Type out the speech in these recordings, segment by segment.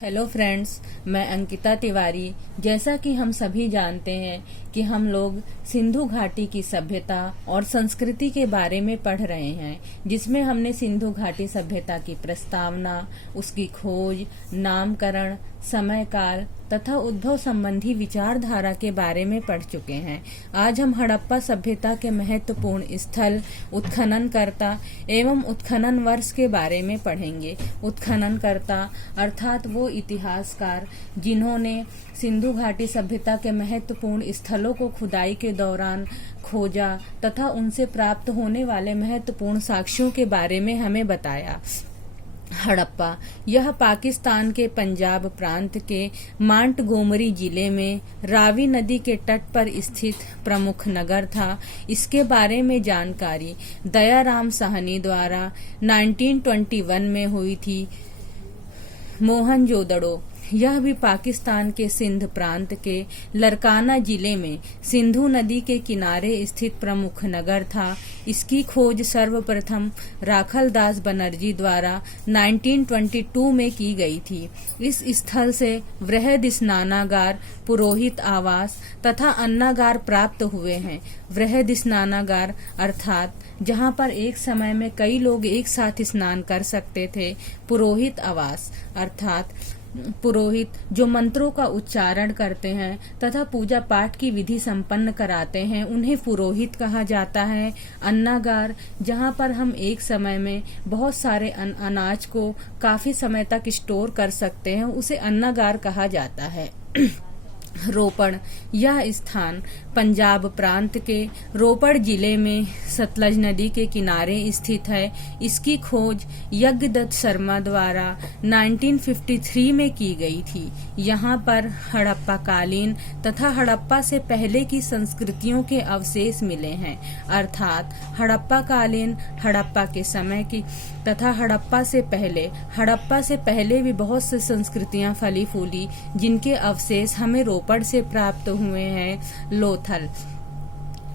Hello friends, मैं अंकिता तिवारी। जैसा कि हम सभी जानते हैं कि हम लोग सिंधु घाटी की सभ्यता और संस्कृति के बारे में पढ़ रहे हैं, जिसमें हमने सिंधु घाटी सभ्यता की प्रस्तावना, उसकी खोज, नामकरण, समय काल तथा उद्भव संबंधी विचारधारा के बारे में पढ़ चुके हैं। आज हम हड़प्पा सभ्यता के महत्वपूर्ण स्थल, उत्खननकर्ता एवं उत्खनन वर्ष के बारे में पढ़ेंगे। उत्खननकर्ता अर्थात वो इतिहासकार जिन्होंने सिंधु घाटी सभ्यता के महत्वपूर्ण स्थलों को खुदाई के दौरान खोजा तथा उनसे प्राप्त होने वाले महत्वपूर्ण साक्ष्यों के बारे में हमें बताया। हड़प्पा यह पाकिस्तान के पंजाब प्रांत के मांटगोमरी जिले में रावी नदी के तट पर स्थित प्रमुख नगर था। इसके बारे में जानकारी दयाराम साहनी द्वारा 1921 में हुई थी। मोहनजोदड़ो यह भी पाकिस्तान के सिंध प्रांत के लरकाना जिले में सिंधु नदी के किनारे स्थित प्रमुख नगर था। इसकी खोज सर्वप्रथम राखलदास बनर्जी द्वारा 1922 में की गई थी। इस स्थल से वृहद स्नानागार, पुरोहित आवास तथा अन्नागार प्राप्त हुए हैं। वृहद स्नानागार अर्थात जहाँ पर एक समय में कई लोग एक साथ स्नान कर सकते थे। पुरोहित आवास अर्थात पुरोहित जो मंत्रों का उच्चारण करते हैं तथा पूजा पाठ की विधि संपन्न कराते हैं, उन्हें पुरोहित कहा जाता है। अन्नागार जहां पर हम एक समय में बहुत सारे अनाज को काफी समय तक स्टोर कर सकते हैं, उसे अन्नागार कहा जाता है। रोपड़ यह स्थान पंजाब प्रांत के रोपड़ जिले में सतलज नदी के किनारे स्थित है। इसकी खोज यज्ञदत्त शर्मा द्वारा 1953 में की गई थी। यहाँ पर हड़प्पा कालीन तथा हड़प्पा से पहले की संस्कृतियों के अवशेष मिले हैं, अर्थात हड़प्पा कालीन हड़प्पा के समय की तथा हड़प्पा से पहले भी बहुत सी संस्कृतियां फली फूली, जिनके अवशेष हमें रोपड़ से प्राप्त हुए हैं।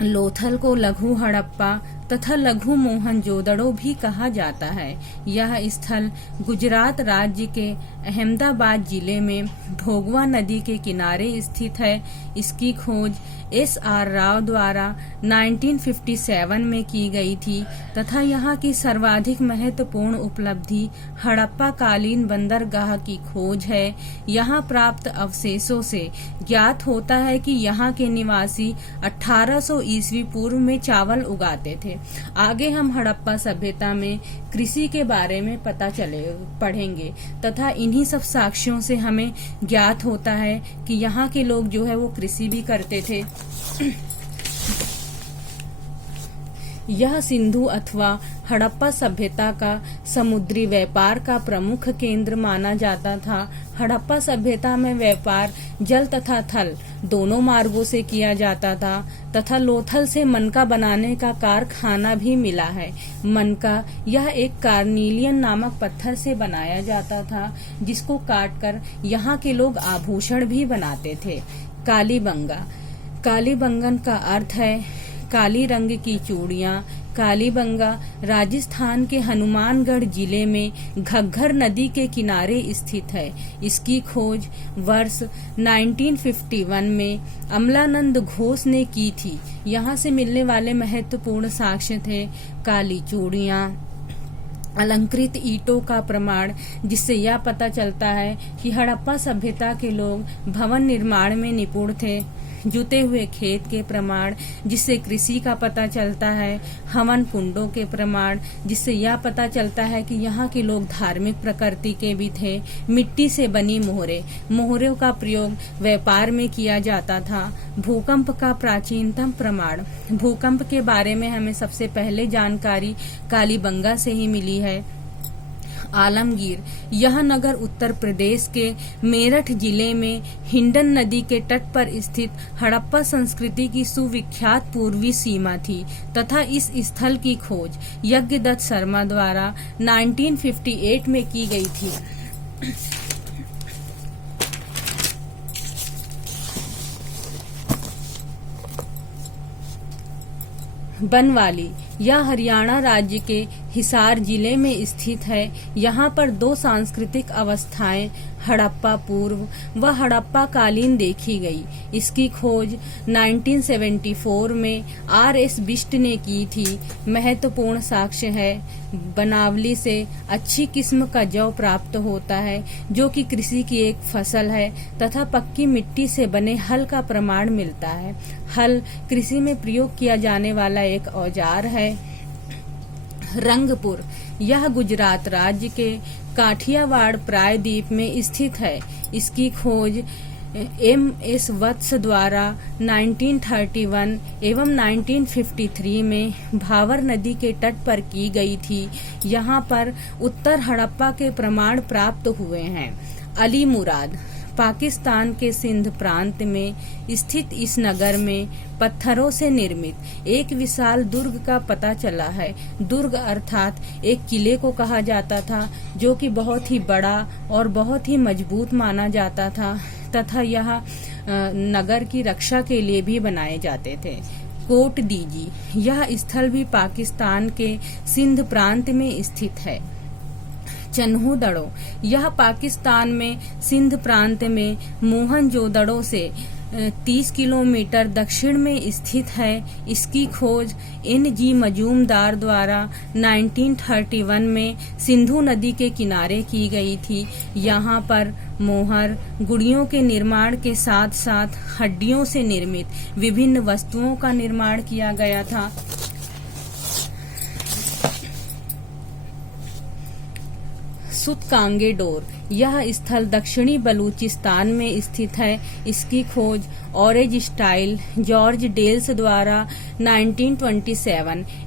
लोथल को लघु हड़प्पा तथा लघु मोहनजोदड़ो भी कहा जाता है। यह स्थल गुजरात राज्य के अहमदाबाद जिले में भोगवा नदी के किनारे स्थित है। इसकी खोज S.R. राव द्वारा 1957 में की गई थी तथा यहाँ की सर्वाधिक महत्वपूर्ण उपलब्धि हड़प्पा कालीन बंदरगाह की खोज है। यहाँ प्राप्त अवशेषों से ज्ञात होता है कि यहाँ के निवासी 1800 ईस्वी पूर्व में चावल उगाते थे। आगे हम हड़प्पा सभ्यता में कृषि के बारे में पढ़ेंगे तथा इन्हीं सब साक्ष्यों से हमें ज्ञात होता है कि यहाँ के लोग जो है वो कृषि भी करते थे। यह सिंधु अथवा हड़प्पा सभ्यता का समुद्री व्यापार का प्रमुख केंद्र माना जाता था। हड़प्पा सभ्यता में व्यापार जल तथा थल दोनों मार्गों से किया जाता था तथा लोथल से मनका बनाने का कारखाना भी मिला है। मनका यह एक कार्निलियन नामक पत्थर से बनाया जाता था, जिसको काटकर यहाँ के लोग आभूषण भी बनाते थे। कालीबंगा कालीबंगन का अर्थ है काली रंग की चूड़ियां। कालीबंगा राजस्थान के हनुमानगढ़ जिले में घग्गर नदी के किनारे स्थित है। इसकी खोज वर्ष 1951 में अमलानंद घोष ने की थी। यहाँ से मिलने वाले महत्वपूर्ण साक्ष्य थे काली चूड़ियां, अलंकृत ईंटों का प्रमाण, जिससे यह पता चलता है कि हड़प्पा सभ्यता के लोग भवन निर्माण में निपुण थे। जुते हुए खेत के प्रमाण, जिससे कृषि का पता चलता है। हवन कुंडों के प्रमाण, जिससे यह पता चलता है कि यहाँ के लोग धार्मिक प्रकृति के भी थे। मिट्टी से बनी मोहरों का प्रयोग व्यापार में किया जाता था। भूकंप का प्राचीनतम प्रमाण, भूकंप के बारे में हमें सबसे पहले जानकारी कालीबंगा से ही मिली है। आलमगीर यह नगर उत्तर प्रदेश के मेरठ जिले में हिंडन नदी के तट पर स्थित हड़प्पा संस्कृति की सुविख्यात पूर्वी सीमा थी तथा इस स्थल की खोज यज्ञदत्त शर्मा द्वारा 1958 में की गई थी। बनवाली यह हरियाणा राज्य के हिसार जिले में स्थित है। यहाँ पर दो सांस्कृतिक अवस्थाएं हड़प्पा पूर्व व हड़प्पा कालीन देखी गई। इसकी खोज 1974 में R.S. बिष्ट ने की थी। महत्वपूर्ण साक्ष्य है, बनावली से अच्छी किस्म का जौ प्राप्त होता है जो कि कृषि की एक फसल है, तथा पक्की मिट्टी से बने हल का प्रमाण मिलता है। हल कृषि में प्रयोग किया जाने वाला एक औजार है। रंगपुर, यह गुजरात राज्य के काठियावाड़ प्रायद्वीप में स्थित है। इसकी खोज M.S. वत्स द्वारा 1931 एवं 1953 में भावर नदी के तट पर की गई थी। यहाँ पर उत्तर हड़प्पा के प्रमाण प्राप्त हुए हैं। अली मुराद, पाकिस्तान के सिंध प्रांत में स्थित इस नगर में पत्थरों से निर्मित एक विशाल दुर्ग का पता चला है। दुर्ग अर्थात एक किले को कहा जाता था जो कि बहुत ही बड़ा और बहुत ही मजबूत माना जाता था, तथा यह नगर की रक्षा के लिए भी बनाए जाते थे। कोट दीजी, यह स्थल भी पाकिस्तान के सिंध प्रांत में स्थित है। चन्हूदड़ो, यह पाकिस्तान में सिंध प्रांत में मोहनजोदड़ो से 30 किलोमीटर दक्षिण में स्थित है। इसकी खोज N.G. मजूमदार द्वारा 1931 में सिंधु नदी के किनारे की गई थी। यहाँ पर मोहर, गुड़ियों के निर्माण के साथ साथ हड्डियों से निर्मित विभिन्न वस्तुओं का निर्माण किया गया था। सुतकांगे डोर, यह स्थल दक्षिणी बलूचिस्तान में स्थित है। इसकी खोज ऑरेंज स्टाइल जॉर्ज डेल्स द्वारा 1927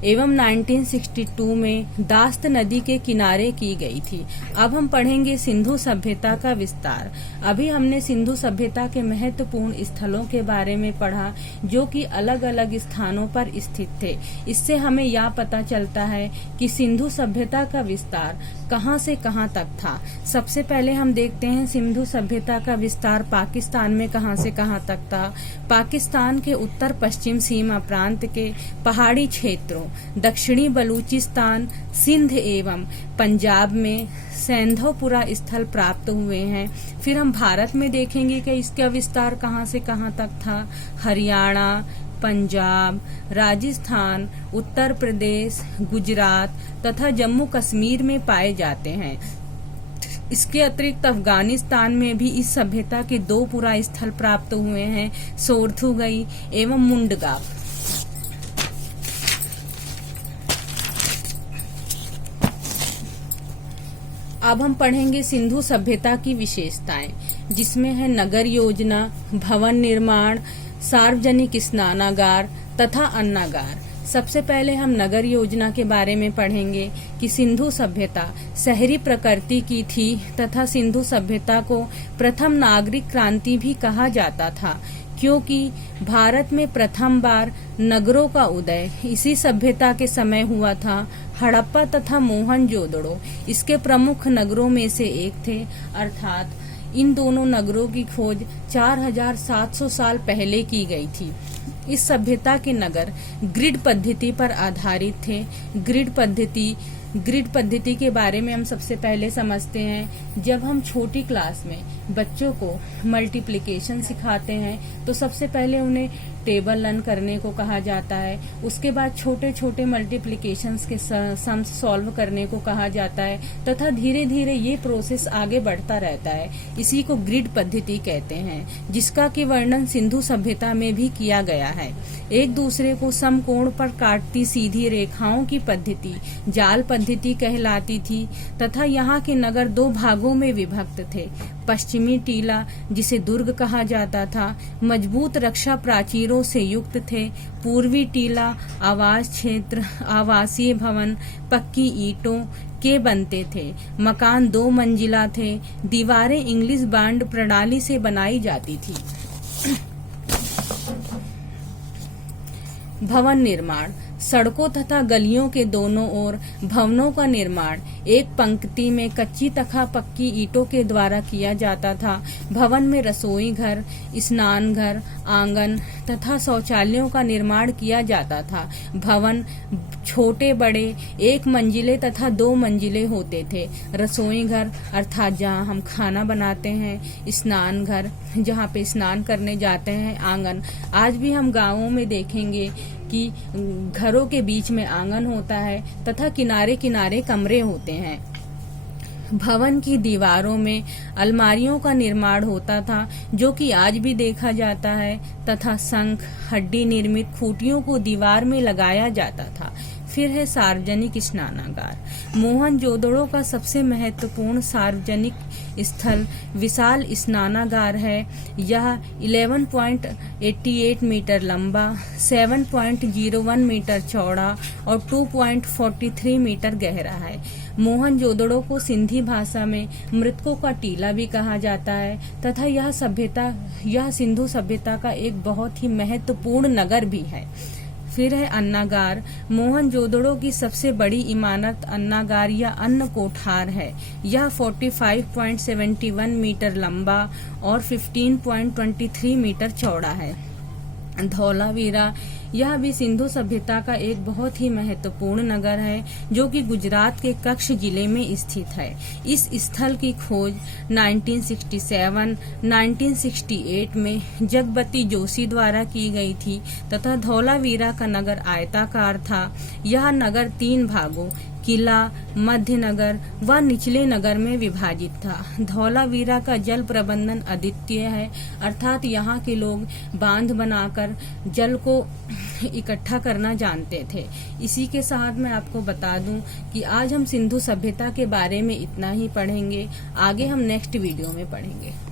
एवं 1962 में दास्त नदी के किनारे की गई थी। अब हम पढ़ेंगे सिंधु सभ्यता का विस्तार। अभी हमने सिंधु सभ्यता के महत्वपूर्ण स्थलों के बारे में पढ़ा जो कि अलग अलग स्थानों पर स्थित थे। इससे हमें यह पता चलता है कि सिंधु सभ्यता का विस्तार कहां से कहां तक था। सबसे पहले हम देखते हैं सिंधु सभ्यता का विस्तार पाकिस्तान में कहां से कहां तक था। पाकिस्तान के उत्तर पश्चिम सीमा प्रांत के पहाड़ी क्षेत्रों, दक्षिणी बलूचिस्तान, सिंध एवं पंजाब में सैंधवपुरा स्थल प्राप्त हुए हैं। फिर हम भारत में देखेंगे कि इसका विस्तार कहां से कहां तक था। हरियाणा, पंजाब, राजस्थान, उत्तर प्रदेश, गुजरात तथा जम्मू कश्मीर में पाए जाते हैं। इसके अतिरिक्त अफगानिस्तान में भी इस सभ्यता के 2 पुरा स्थल प्राप्त हुए हैं, सोर्थुगई एवं मुंडगांव। अब हम पढ़ेंगे सिंधु सभ्यता की विशेषताएं, जिसमें है नगर योजना, भवन निर्माण, सार्वजनिक स्नानागार तथा अन्नागार। सबसे पहले हम नगर योजना के बारे में पढ़ेंगे कि सिंधु सभ्यता शहरी प्रकृति की थी तथा सिंधु सभ्यता को प्रथम नागरिक क्रांति भी कहा जाता था, क्योंकि भारत में प्रथम बार नगरों का उदय इसी सभ्यता के समय हुआ था। हड़प्पा तथा मोहनजोदड़ो इसके प्रमुख नगरों में से एक थे, अर्थात इन दोनों नगरों की खोज 4700 साल पहले की गई थी। इस सभ्यता के नगर ग्रिड पद्धति पर आधारित थे। ग्रिड पद्धति के बारे में हम सबसे पहले समझते हैं। जब हम छोटी क्लास में बच्चों को मल्टीप्लिकेशन सिखाते हैं तो सबसे पहले उन्हें टेबल रन करने को कहा जाता है। उसके बाद छोटे छोटे मल्टीप्लिकेशंस के सम्स सॉल्व करने को कहा जाता है, तथा धीरे धीरे ये प्रोसेस आगे बढ़ता रहता है। इसी को ग्रिड पद्धति कहते हैं, जिसका कि वर्णन सिंधु सभ्यता में भी किया गया है। एक दूसरे को समकोण पर काटती सीधी रेखाओं की पद्धति जाल पद्धति कहलाती थी, तथा यहाँ के नगर 2 भागों में विभक्त थे। पश्चिमी टीला, जिसे दुर्ग कहा जाता था, मजबूत रक्षा प्राचीरों से युक्त थे। पूर्वी टीला आवास क्षेत्र, आवासीय भवन पक्की ईंटों के बनते थे। मकान 2 मंजिला थे। दीवारें इंग्लिश बांड प्रणाली से बनाई जाती थी। भवन निर्माण सड़कों तथा गलियों के दोनों ओर भवनों का निर्माण एक पंक्ति में कच्ची तथा पक्की ईंटों के द्वारा किया जाता था। भवन में रसोई घर, स्नान घर, आंगन तथा शौचालयों का निर्माण किया जाता था। भवन छोटे बड़े एक मंजिले तथा 2 मंजिले होते थे। रसोई घर अर्थात जहाँ हम खाना बनाते हैं, स्नान घर जहाँ पे स्नान करने जाते हैं, आंगन आज भी हम गांवों में देखेंगे कि घरों के बीच में आंगन होता है तथा किनारे किनारे कमरे होते हैं। भवन की दीवारों में अलमारियों का निर्माण होता था जो कि आज भी देखा जाता है तथा शंख हड्डी निर्मित खूंटियों को दीवार में लगाया जाता था। फिर है सार्वजनिक स्नानागार। मोहनजोदड़ो का सबसे महत्वपूर्ण सार्वजनिक स्थल विशाल स्नानागार है। यह 11.88 मीटर लंबा, 7.01 मीटर चौड़ा और 2.43 मीटर गहरा है। मोहनजोदड़ो को सिंधी भाषा में मृतकों का टीला भी कहा जाता है तथा यह सिंधु सभ्यता का एक बहुत ही महत्वपूर्ण नगर भी है। फिर है अन्नागार। मोहनजोदड़ो की सबसे बड़ी इमारत अन्नागार या अन्न कोठार है। यह 45.71 मीटर लंबा और 15.23 मीटर चौड़ा है। धौलावीरा यह भी सिंधु सभ्यता का एक बहुत ही महत्वपूर्ण नगर है जो कि गुजरात के कच्छ जिले में स्थित है। इस स्थल की खोज 1967-1968 में जगपति जोशी द्वारा की गई थी तथा धौलावीरा का नगर आयताकार था। यह नगर 3 भागों किला, मध्य नगर व निचले नगर में विभाजित था। धौलावीरा का जल प्रबंधन अद्वितीय है, अर्थात यहाँ के लोग बांध बनाकर जल को इकट्ठा करना जानते थे। इसी के साथ मैं आपको बता दूं कि आज हम सिंधु सभ्यता के बारे में इतना ही पढ़ेंगे। आगे हम नेक्स्ट वीडियो में पढ़ेंगे।